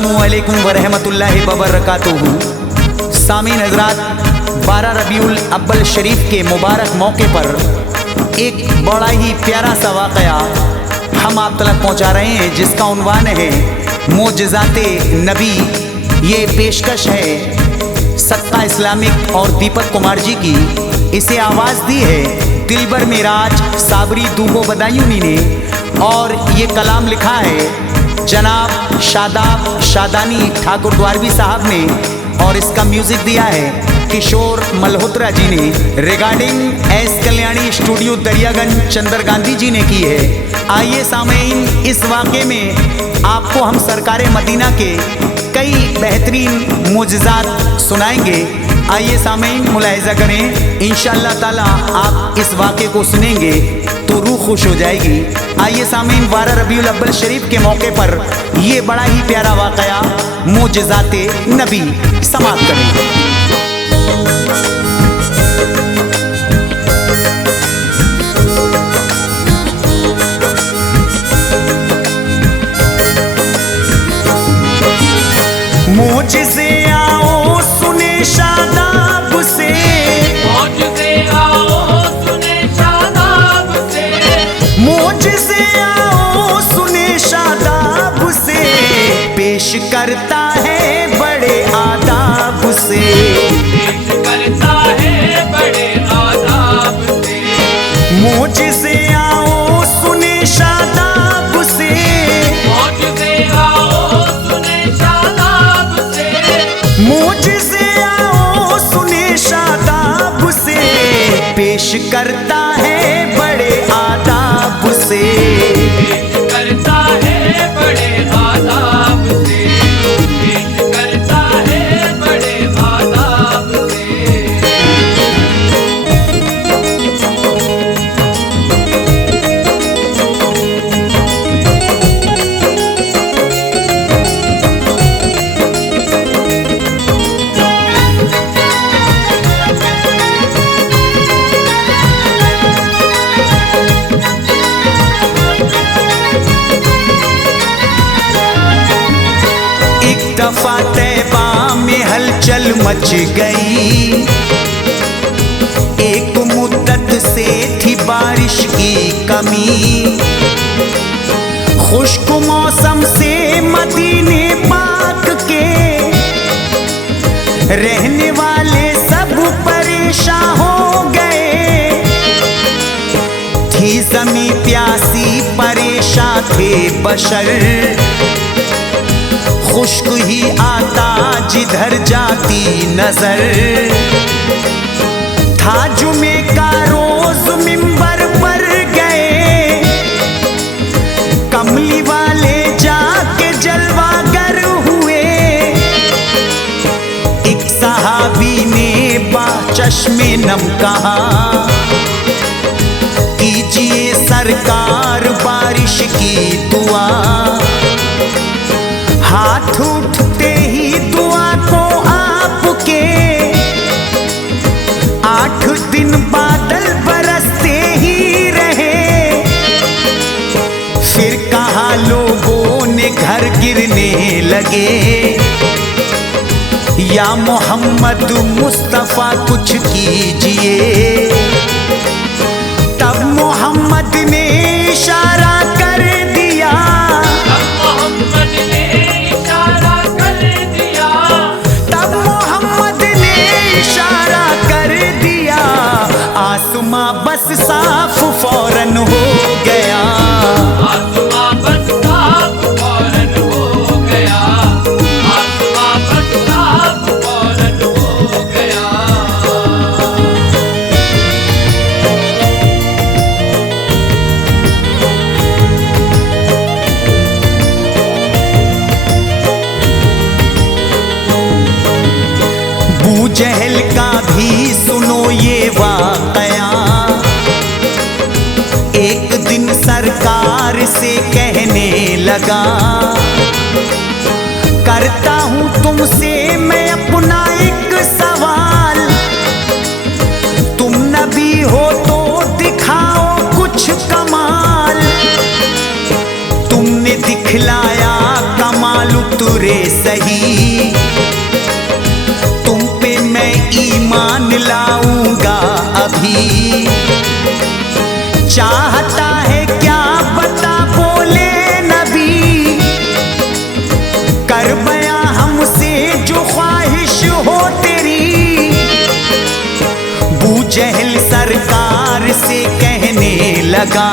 अस्सलामुअलैकुम वरहमतुल्लाहि वबरकातुहू। सामीन हज़रात, 12 रबीउल अव्वल शरीफ के मुबारक मौके पर एक बड़ा ही प्यारा सा वाक़या हम आप तक पहुंचा रहे हैं, जिसका उन्वान है मोजज़ाते नबी। ये पेशकश है सत्ता इस्लामिक और दीपक कुमार जी की। इसे आवाज़ दी है दिलबर मेराज साबरी दूबो बदायूनी ने, और ये कलाम लिखा है जनाब शादाब शादानी ठाकुर द्वारवी साहब ने, और इसका म्यूजिक दिया है किशोर मल्होत्रा जी ने। Regarding S Kalyani studio Daryaganj Chandra Gandhi ji ने की है। आइए सामीन, इस वाक़े में आपको हम सरकारे मदीना के कई बेहतरीन मुजज़ात सुनाएंगे। आइए सामीन, मुलाहिज़ा करें। इंशाअल्लाह ताला आप इस वाक़े को सुनेंगे तो रूह खुश हो जाएगी। आइए सामीन, 12 रबीउल अव्वल शरीफ के मौके पर ये बड़ा ही प्यारा वाक़या मोजज़ाते नबी समाप्त करें। मोजज़े आओ सुने शादाब से, मोजज़े आओ सुने शादाब से, मोजज़े आओ सुने शादाब से, पेश करता है बड़े आदाब से, पेश करता है बड़े आदाब से। मोजज़े आओ सुने शादाब से, मोजज़े आओ सुने शादाब से, मोजज़े आओ सुने शादाब से, पेश करता है बड़े आदाब से, पेश करता है बड़े आदाब से, पेश करता है बड़े आदाब से। दफा तैबा में हलचल मच गई, एक मुद्दत से थी बारिश की कमी, खुश्क मौसम से मदीने पाक के रहने वाले सब परेशान हो गए, थी ज़मीं प्यासी परेशान थे बशर, खुश्क ही आता जिधर जाती नजर, था जुमे का रोज मिंबर पर गए, कमली वाले जाके जलवागर हुए, एक सहाबी ने बाचश्मे नम कहा, कीजिए सरकार बारिश की दुआ, हाथ उठते ही दुआ को आपके, 8 दिन बादल बरसते ही रहे, फिर कहा लोगों ने घर गिरने लगे, या मोहम्मद मुस्तफ़ा कुछ कीजिए, तब मोहम्मद ने इशारा कर दिया, आसमां बस साफ फौरन हो गया, आसमां बस साफ फौरन हो गया, आसमां बस साफ फौरन हो गया। बू जहल का भी सुनो ये वाक़या, एक दिन सरकार से कहने लगा, करता हूँ तुमसे मैं अपना एक सवाल, तुम नबी हो तो दिखाओ कुछ कमाल, तुमने दिखलाया कमाल बाल उतरे सही, तुम पे मैं ईमान लाऊंगा अभी। चाहता है क्या बता बोले नबी, कर बया हमसे जो ख्वाहिश हो तेरी। बू जहल सरकार से कहने लगा,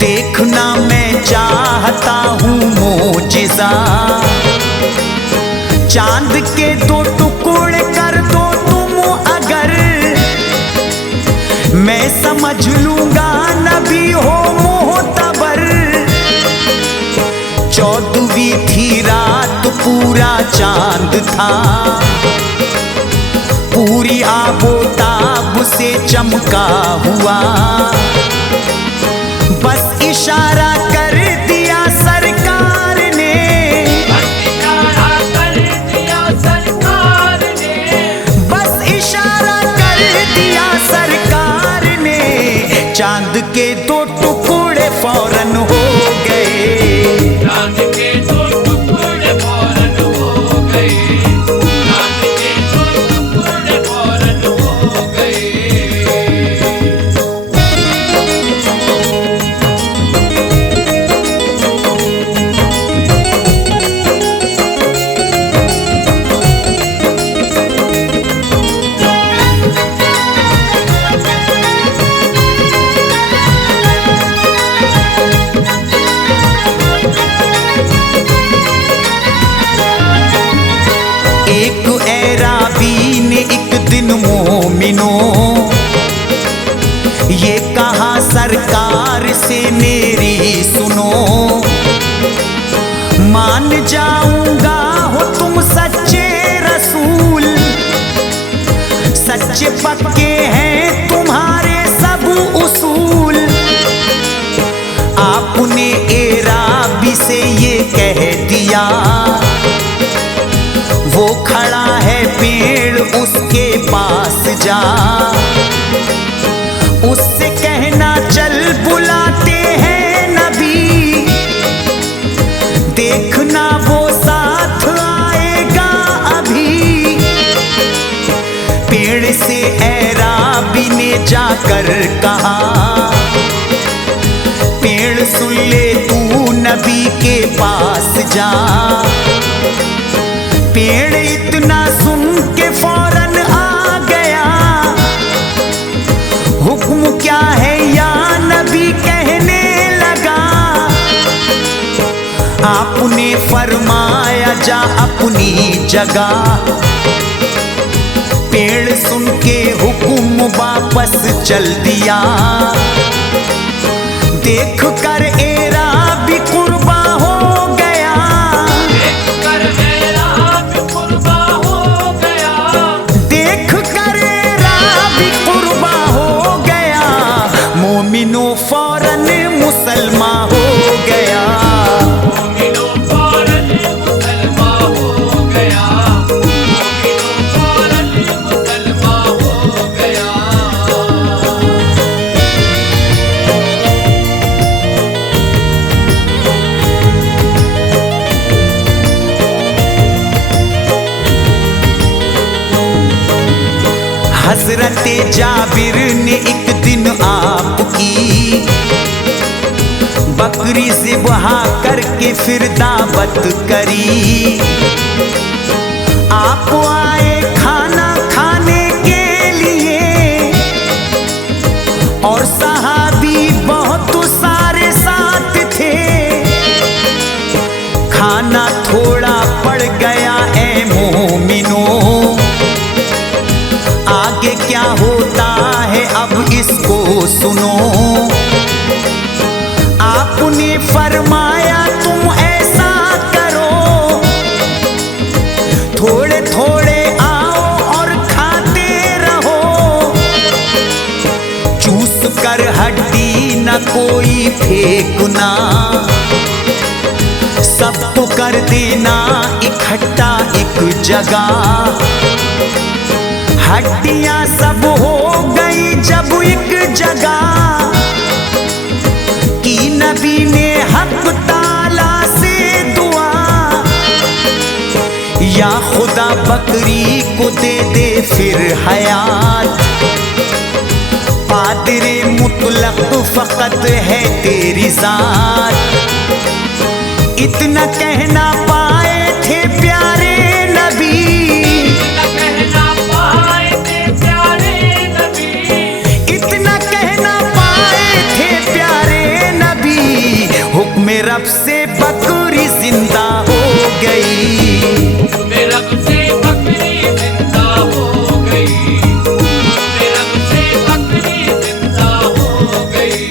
देखना मैं चाहता हूँ मोजिज़ा। चांद के दो टुकड़े कर दो तुम अगर, मैं समझ लूंगा नबी हो मोहतबर। 14वीं थी रात पूरा चांद था, पूरी आबोताब से चमका हुआ। बस इशारा कर दिया सरकार ने, बस इशारा कर दिया सरकार ने, बस इशारा कर दिया सरकार ने। चांद के दो टुकड़े फौरन हो गए, चांद के दो टुकड़े फौरन हो गए, चांद के दो टुकड़े फौरन हो गए। एक ऐराबी ने एक दिन मोमिनों ये कहा सरकार से मेरी सुनो। मान जाऊंगा हो तुम सच्चे रसूल, सच्चे पक्के हैं तुम्हारे सब उसूल। आपने ऐराबी से ये कह दिया, वो खड़ा है पेड़ उसके पास जा। उससे कहना चल बुलाते हैं नबी, देखना वो साथ आएगा अभी। पेड़ से ऐराबी ने जाकर कहा, पेड़ सुन ले तू नबी के पास जा। पेड़ इतना सुन के फौरन आ गया, हुक्म क्या है या नबी कहने लगा। आपने फरमाया जा अपनी जगह। पेड़ सुन के हुक्म वापस चल दिया, देख कर ऐराबी कुर्बा हो गया। देख कर ऐराबी कुर्बा हो गया, देख कर ऐराबी कुर्बा हो गया। मोमिनो फौरन मुसलमान हो गया, मोमिनो फौरन मुसलमान हो गया, मोमिनो फौरन मुसलमान हो गया। हजरत जाबिर ने एक दिन आपकी बकरी ज़िबहा करके फिर दावत करी। आप आए खाना खाने के लिए और सहाबी बहुत सारे साथ थे। खाना थोड़ा पड़ गया ए मोमिनो, आगे क्या होता है अब इसको सुनो। आपने फरमाया तुम ऐसा करो, थोड़े थोड़े आओ और खाते रहो। चूस कर हड्डी न कोई फेंकना, सबको कर देना इकट्ठा एक जगह। हड्डियां सब हो गई जब एक जगह, कि नबी ने हक ताला से बकरी को दे दे फिर हयात। कादिर मुतलक फकत है तेरी जात। इतना कहना पाए थे प्यारे नबी, कहना पाए थे प्यारे नबी, इतना कहना पाए थे प्यारे नबी। हुक्म रब से बकरी जिंदा हो गई, मेरा से बकरी जिंदा हो गई, मेरा से बकरी जिंदा हो गई।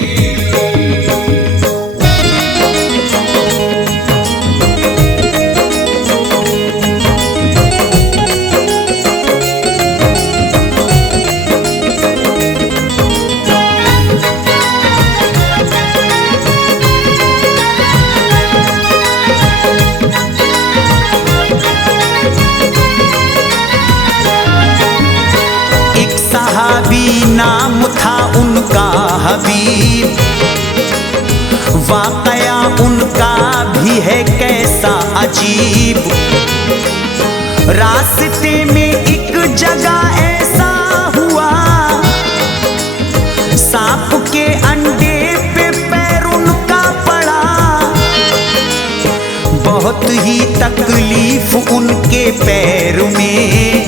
एक सहाबी नाम था उनका हबीब, वाकया उनका भी है कैसा अजीब। रास्ते में एक जगह ऐसा हुआ, सांप के अंडे पे पैर उनका पड़ा। बहुत ही तकलीफ उनके पैर में,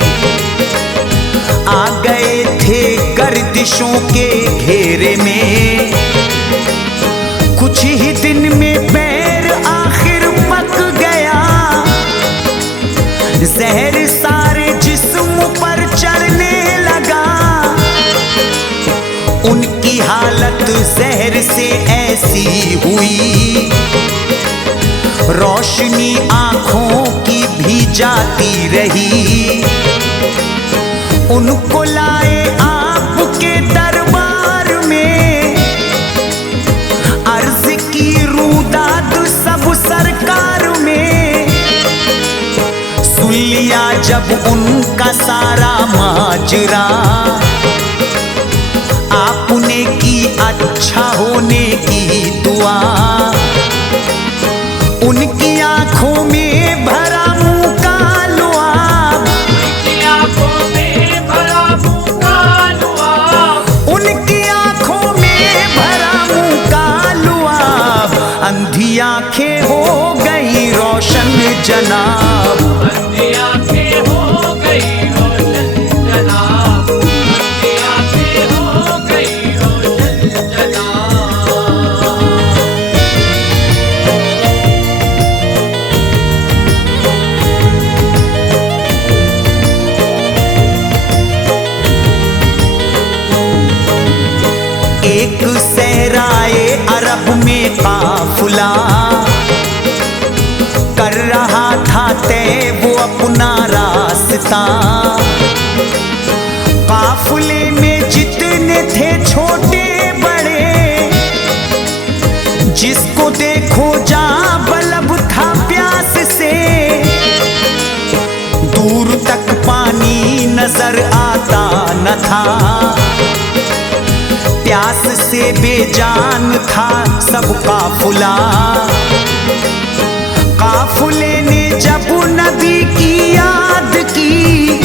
आ गए थे गर्दिशों के घेरे में। कुछ ही दिन में पैर आखिर पक गया, जहर सारे जिस्म पर चढ़ने लगा। उनकी हालत जहर से ऐसी हुई, रोशनी आंखों की भी जाती रही। उनको लाए आपके दरबार में, अर्ज की रूदाद सब सरकार में। सुन लिया जब उनका सारा माजरा, आपने की अच्छा होने की दुआ। उनकी आंखों में भरा मुंह का लुआब, उनकी आंखों में भरा मुंह का लुआब, उनकी आंखों में भरा मुंह का लुआब। अंधी आंखें हो गई रोशन जनाब, अंधी आंखें हो गई रोशन जनाब, अंधी आंखें हो गई रोशन जनाब। एक सहराए अरब में काफिला कर रहा था तय वो अपना रास्ता। काफिले में जितने थे छोटे बड़े, जिसको देखो जा बलब था प्यास से। दूर तक पानी नजर आता न था, प्यास से बेजान था सब काफिला। काफिले ने जब नबी की याद की,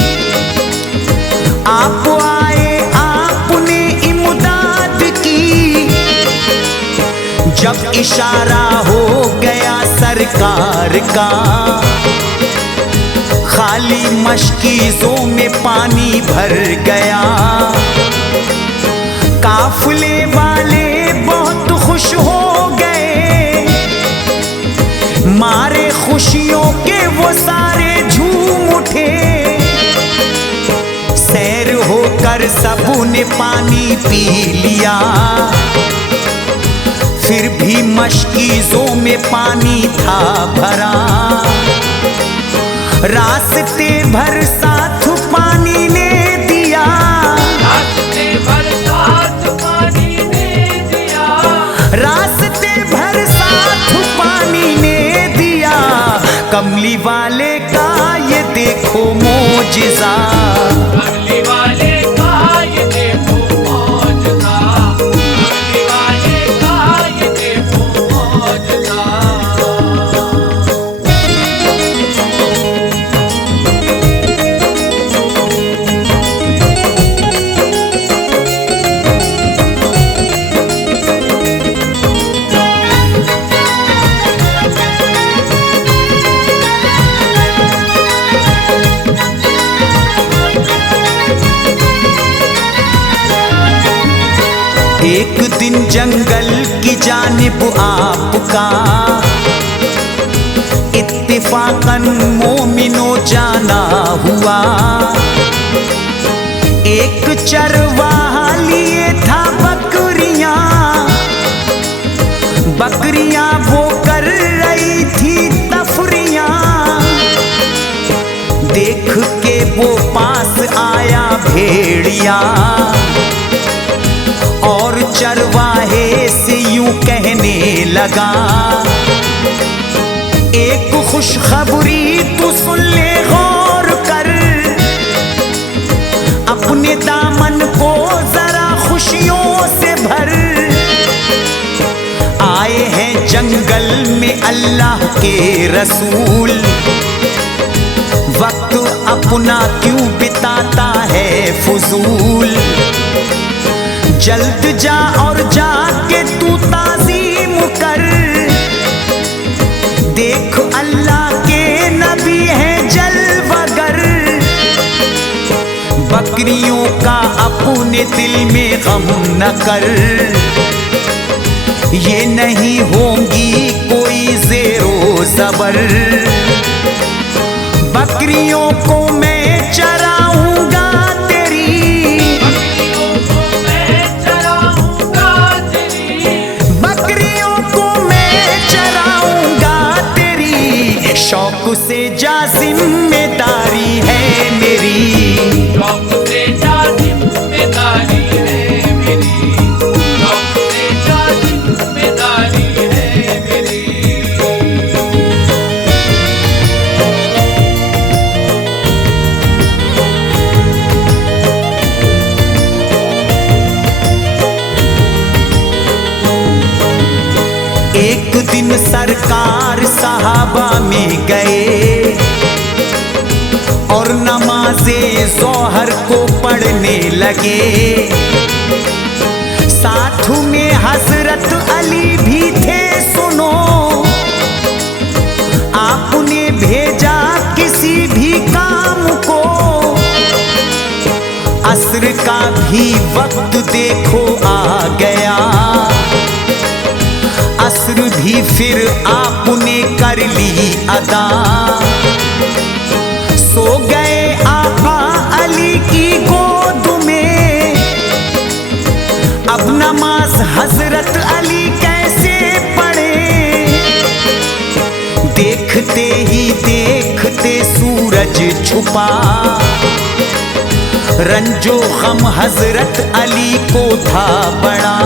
आप आए आपने इमदाद की। जब इशारा हो गया सरकार का, खाली मशकीज़ों में पानी भर गया। काफिले वाले बहुत खुश हो गए, मारे खुशियों के वो सारे झूम उठे। सैर होकर सबने पानी पी लिया, फिर भी मशकीज़ों में पानी था भरा। रास्ते भर साथ पानी ने दिया, रास्ते भर साथ पानी ने दिया, रास्ते भर साथ पानी ने दिया। कमली वाले का ये देखो मोजिज़ा, कमली वाले का ये देखो मौजज़ा, कमली वाले का ये देखो मौजज़ा। दिन जंगल की जानिब आपका इत्तिफाकन मोमिनो जाना हुआ। एक चरवाहा लिए था बकरियां, बकरियां वो कर रही थी तफरियां। देख के वो पास आया भेड़िया और चरवाहे से यूं कहने लगा, एक खुशखबरी तू सुन ले गौर कर, अपने दामन को जरा खुशियों से भर। आए हैं जंगल में अल्लाह के रसूल, वक्त अपना क्यों बिताता है फजूल। जल्द जा और जाके तू ताज़ीम कर, देख अल्लाह के नबी हैं जलवागर। बकरियों का अपने दिल में गम न कर, ये नहीं होंगी कोई ज़ेरो ज़बर। बकरियों को मैं चराऊंगा तेरी, बकरियों को मैं चराऊंगा तेरी, बकरियों को मैं चराऊंगा तेरी। शौक से जा जिम्मेदारी है मेरी, शौक से जा जिम्मेदारी है मेरी, शौक से जा जिम्मेदारी है मेरी। एक दिन सरकार सहाबा में गए और नमाज़े ज़ोहर को पढ़ने लगे। साथ में हजरत अली भी थे सुनो, आपने भेजा किसी भी काम को। असर का भी वक्त देखो आ गया, असर भी फिर आपने कर ली अदा। सो गए आका अली की गोद में, अब नमाज हजरत अली कैसे पढ़े। देखते ही देखते सूरज छुपा, रंजो गम हजरत अली को था बड़ा।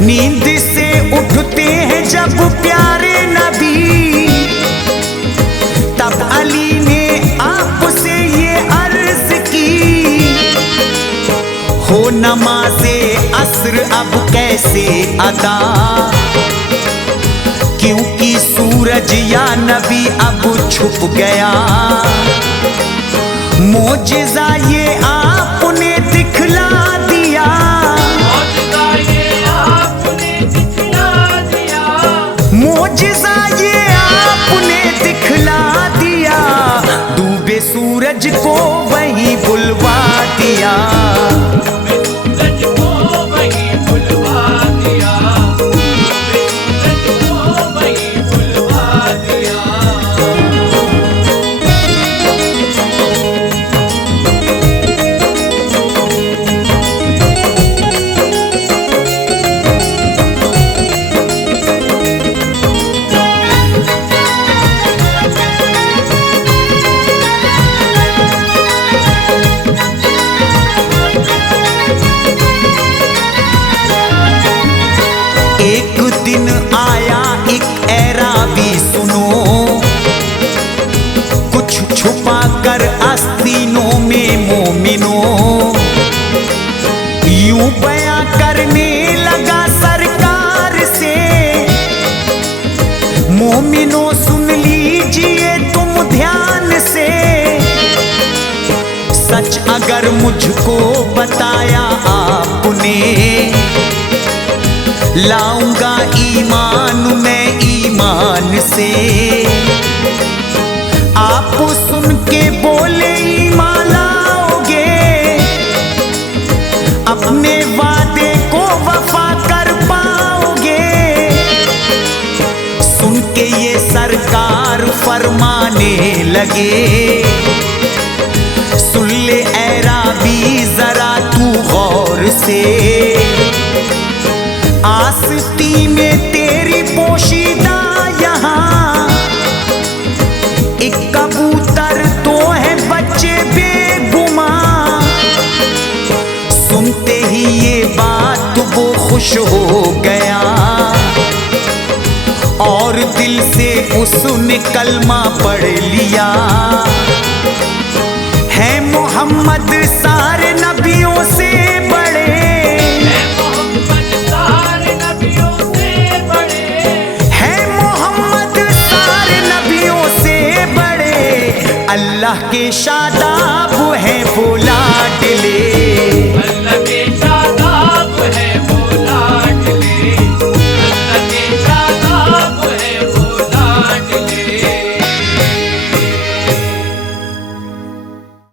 नींद से उठते हैं जब प्यारे नबी, तब अली ने आपसे ये अर्ज की, हो नमाज़े असर अब कैसे अदा। क्योंकि सूरज या नबी अब छुप गया। मोजिज़ा ये आपने दिखला दिया, मौजूदा ये आपने दिखला दिया, मोजिज़ा ये आपने दिखला दिया। डूबे सूरज को वहीं बुलवा दिया, सूरज को वहीं बुलवा दिया, सूरज को वहीं बुलवा दिया। एक दिन आया एक ऐराबी सुनो, कुछ छुपा कर आस्तीनों में मोमिनों। यूं बयां करने लगा सरकार से, मोमिनों सुन लीजिए तुम ध्यान से। सच अगर मुझको बताया आपने, लाऊंगा ईमान मैं ईमान से। आप सुन के बोले ईमान लाओगे, अपने वादे सरकार फरमाने लगे, सुन ले ऐ राबी जरा तू गौर से, आस्ती में तेरी पोशीदा यहाँ एक कबूतर तो है बच्चे बेगुमां। सुनते ही ये बात वो खुश हो गया और दिल से उसने कलमा पढ़ लिया, है मोहम्मद सा